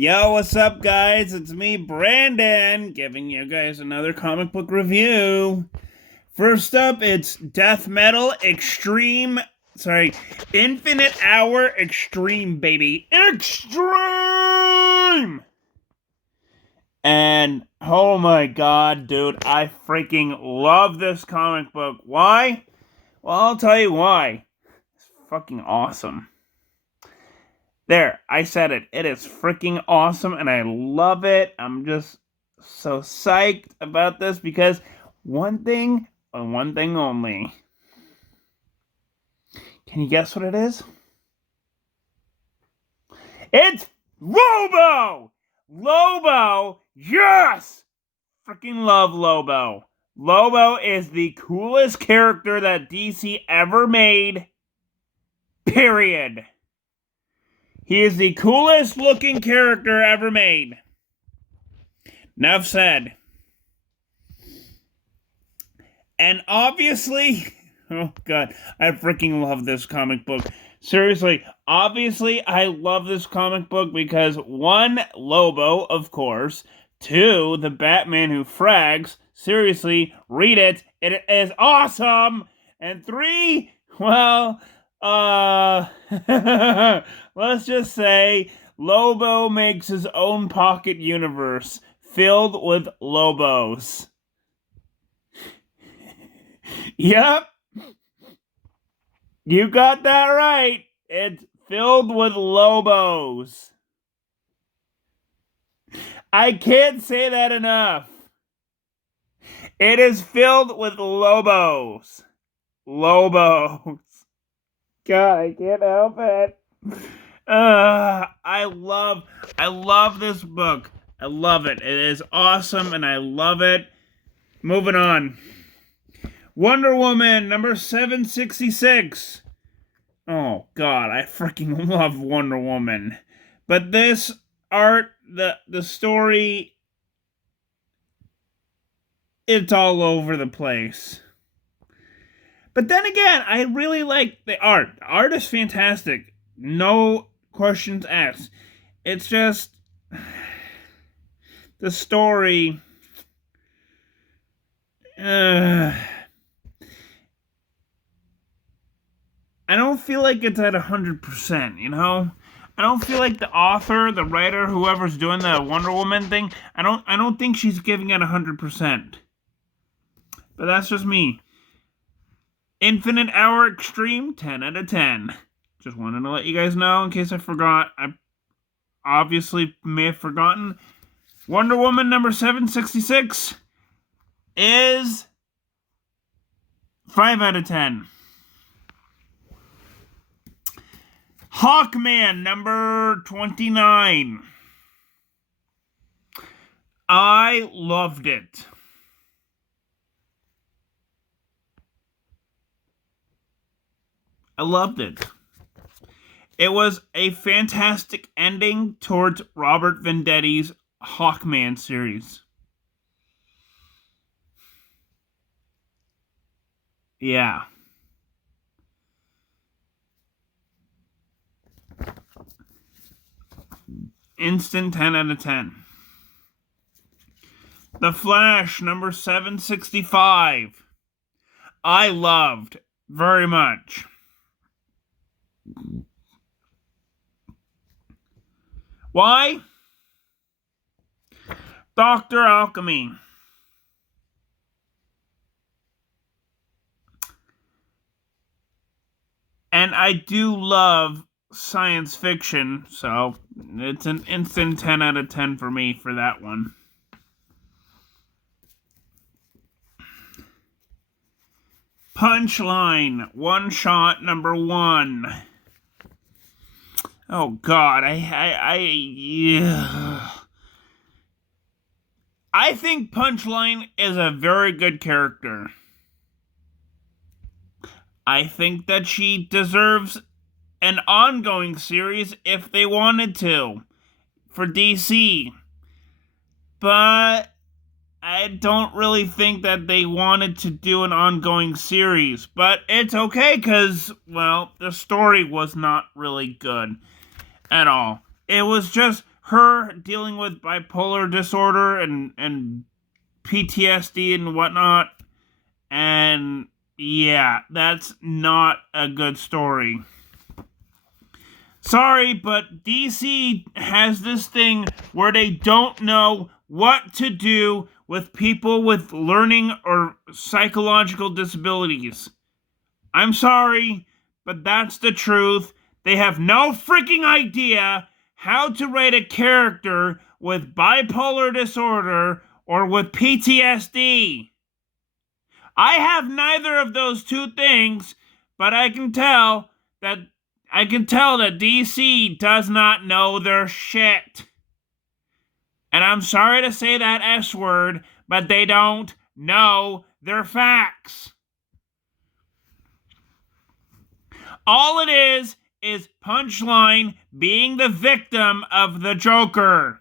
Yo, what's up, guys? It's me, Brandon, giving you guys another comic book review. First up, it's Death Metal Extreme. Sorry, Infinite Hour Extreme, baby. Extreme! And oh my god, dude, I freaking love this comic book. Why? Well, I'll tell you why. It's fucking awesome. There, I said it. It is freaking awesome and I love it. I'm just so psyched about this because one thing and one thing only. Can you guess what it is? It's Lobo! Lobo! Yes! Freaking love Lobo. Lobo is the coolest character that DC ever made. Period. He is the coolest looking character ever made. Enough said. And obviously, oh god, I freaking love this comic book. Seriously, obviously, I love this comic book because one, Lobo, of course. Two, the Batman Who Frags. Seriously, read it. It is awesome. And three, well, let's just say Lobo makes his own pocket universe filled with Lobos. Yep. You got that right. It's filled with Lobos. I can't say that enough. It is filled with Lobos. Lobos. God, I can't help it. I love this book. I love it. It is awesome and I love it. Moving on. Wonder Woman number 766. Oh god, I freaking love Wonder Woman. But this art, the story, it's all over the place. But then again, I really like the art. The art is fantastic. No questions asked. It's just the story. I don't feel like it's at 100%, you know? I don't feel like the author, the writer, whoever's doing the Wonder Woman thing, I don't think she's giving it 100%. But that's just me. Infinite Hour Extreme, 10 out of 10. Just wanted to let you guys know in case I forgot. I obviously may have forgotten. Wonder Woman number 766 is 5 out of 10. Hawkman number 29. I loved it. I loved it. It was a fantastic ending towards Robert Venditti's Hawkman series. Yeah. Instant 10 out of 10. The Flash number 765. I loved very much. Why? Dr. Alchemy. And I do love science fiction, so it's an instant 10 out of 10 for me for that one. Punchline, one shot number 1. Oh god, I think Punchline is a very good character. I think that she deserves an ongoing series if they wanted to for DC. But I don't really think that they wanted to do an ongoing series. But it's okay because, well, the story was not really good at all. It was just her dealing with bipolar disorder and PTSD and whatnot. And yeah, that's not a good story. Sorry, but DC has this thing where they don't know what to do with people with learning or psychological disabilities. I'm sorry, but that's the truth. They have no freaking idea how to write a character with bipolar disorder or with PTSD. I have neither of those two things, but I can tell that DC does not know their shit. And I'm sorry to say that S word, but they don't know their facts. All it is Punchline being the victim of the Joker.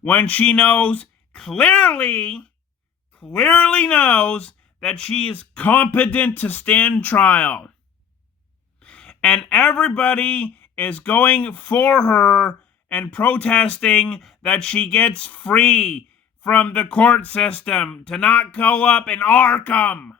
When she knows, clearly knows that she is competent to stand trial. And everybody is going for her and protesting that she gets free from the court system to not go up in Arkham.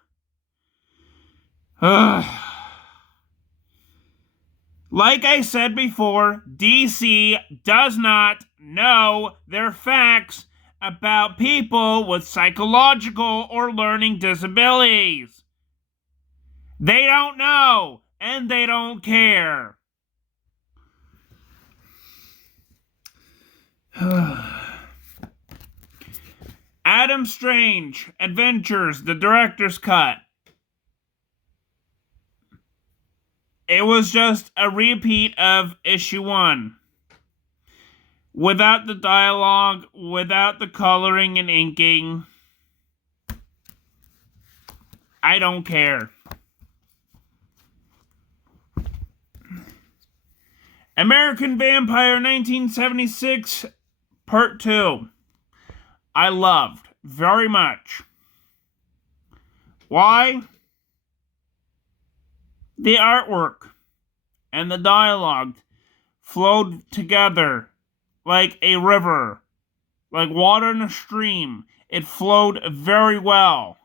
Like I said before, DC does not know their facts about people with psychological or learning disabilities. They don't know, and they don't care. Adam Strange Adventures, the director's cut. It was just a repeat of issue 1. Without the dialogue, without the coloring and inking. I don't care. American Vampire 1976 Part 2. I loved very much. Why? The artwork and the dialogue flowed together like a river, like water in a stream. It flowed very well.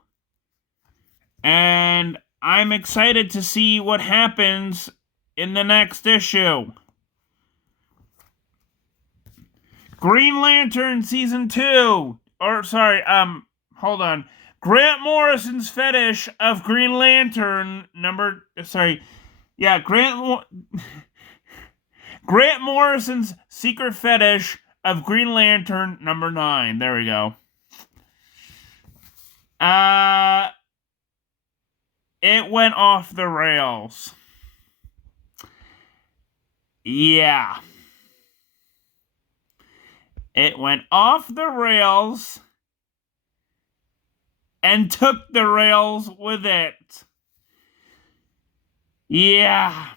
And I'm excited to see what happens in the next issue. Green Lantern Season 2. Hold on. Grant Morrison's Fetish of Green Lantern Grant Morrison's Secret Fetish of Green Lantern number 9. There we go. It went off the rails. Yeah. It went off the rails and took the rails with it. Yeah.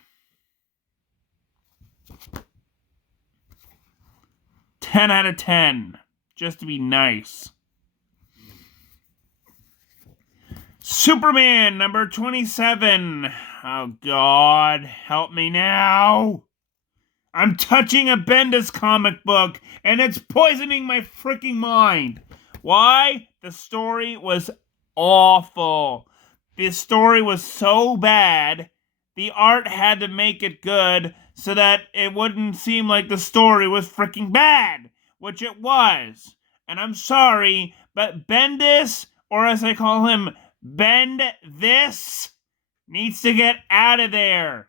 10 out of 10. Just to be nice. Superman number 27. Oh, God. Help me now. I'm touching a Bendis comic book, and it's poisoning my freaking mind. Why? The story was awful. The story was so bad, the art had to make it good so that it wouldn't seem like the story was freaking bad, which it was. And I'm sorry, but Bendis, or as I call him, Bend This, needs to get out of there.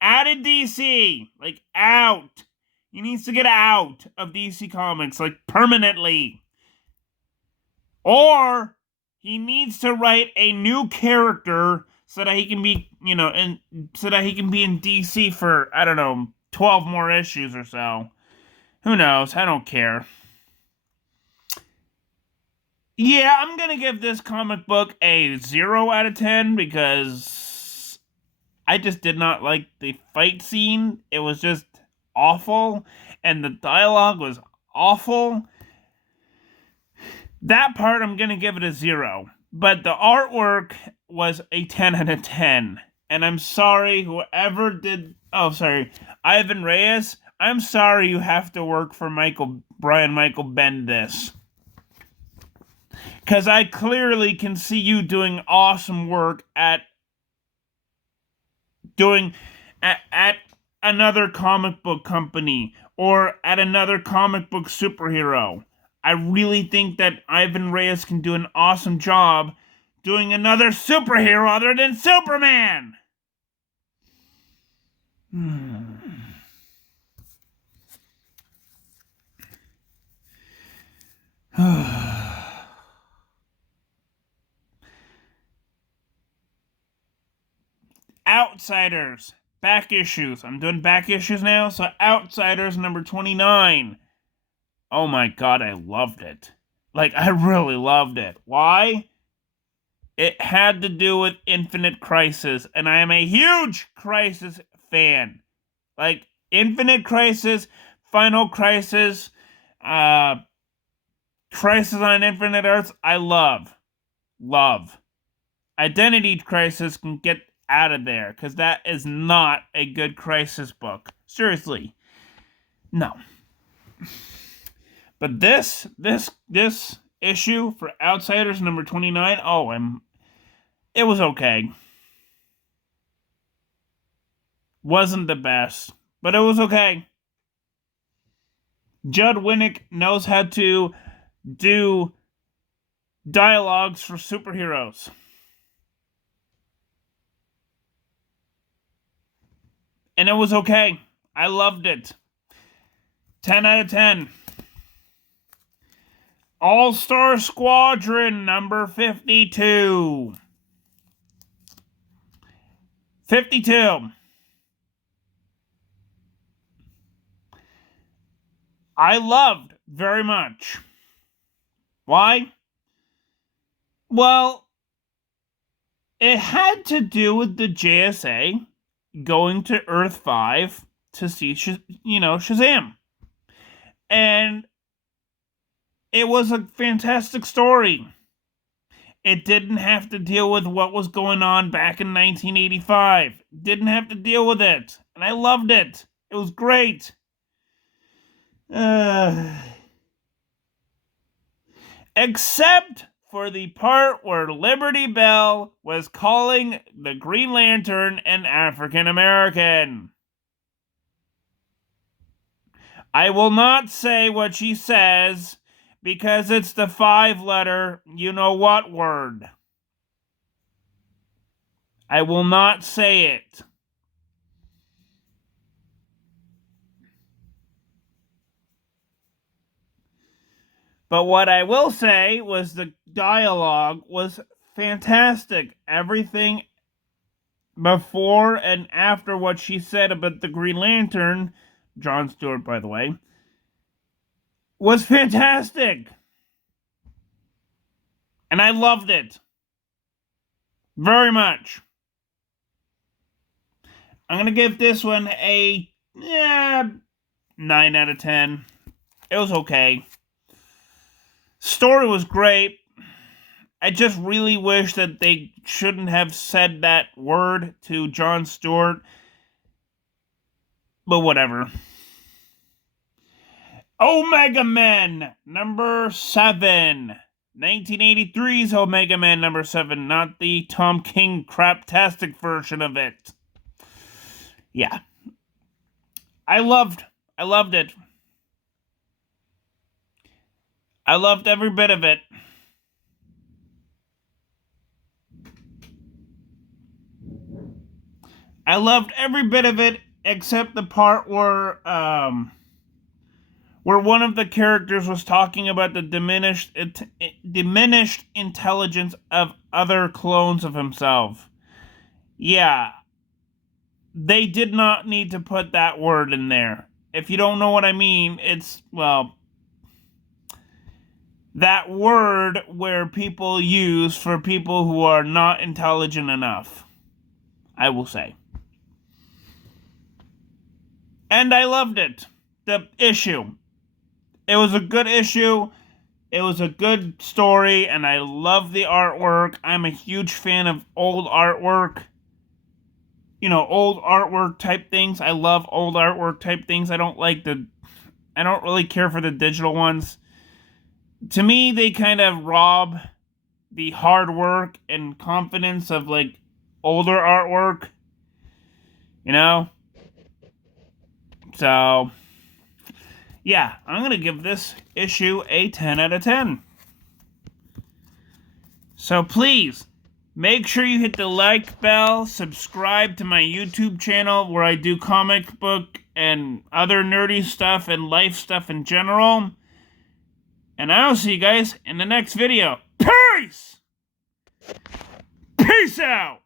Out of DC. Like, out. He needs to get out of DC Comics, like, permanently. Or he needs to write a new character so that he can be, so that he can be in DC for, 12 more issues or so. Who knows? I don't care. Yeah, I'm gonna give this comic book a 0 out of 10 because I just did not like the fight scene. It was just awful, and the dialogue was awful. That part, I'm going to give it a 0. But the artwork was a 10 out of 10. And I'm sorry, whoever did... Oh, sorry. Ivan Reyes. I'm sorry you have to work for Brian Michael Bendis. Because I clearly can see you doing awesome work at another comic book company or at another comic book superhero. I really think that Ivan Reyes can do an awesome job doing another superhero other than Superman. Outsiders. Back issues. I'm doing back issues now. So Outsiders number 29. Oh my god, I loved it. Like, I really loved it. Why? It had to do with Infinite Crisis, and I am a huge Crisis fan. Like, Infinite Crisis, Final Crisis, Crisis on Infinite Earths, I love. Love. Identity Crisis can get out of there, because that is not a good Crisis book. Seriously. No. But this issue for Outsiders number 29, it was okay. Wasn't the best, but it was okay. Judd Winnick knows how to do dialogues for superheroes. And it was okay. I loved it. 10 out of 10. All-Star Squadron number 52. 52. I loved very much. Why? Well, it had to do with the JSA going to Earth 5 to see, Shazam. And it was a fantastic story. It didn't have to deal with what was going on back in 1985. Didn't have to deal with it. And I loved it. It was great. Except for the part where Liberty Bell was calling the Green Lantern an African American. I will not say what she says because it's the 5-letter you-know-what word. I will not say it. But what I will say was the dialogue was fantastic. Everything before and after what she said about the Green Lantern, Jon Stewart, by the way, was fantastic. And I loved it. Very much. I'm going to give this one a 9 out of 10. It was okay. Story was great. I just really wish that they shouldn't have said that word to Jon Stewart. But whatever. Omega Men, number 7. 1983's Omega Man number 7, not the Tom King craptastic version of it. Yeah. I loved it. I loved every bit of it. I loved every bit of it except the part where one of the characters was talking about the diminished intelligence of other clones of himself. Yeah. They did not need to put that word in there. If you don't know what I mean, it's, that word where people use for people who are not intelligent enough, I will say. And I loved it. The issue. It was a good issue. It was a good story, and I love the artwork. I'm a huge fan of old artwork. old artwork type things. I love old artwork type things. I don't really care for the digital ones. To me, they kind of rob the hard work and confidence of like older artwork. So, yeah, I'm going to give this issue a 10 out of 10. So please, make sure you hit the like bell, subscribe to my YouTube channel where I do comic book and other nerdy stuff and life stuff in general. And I'll see you guys in the next video. Peace! Peace out!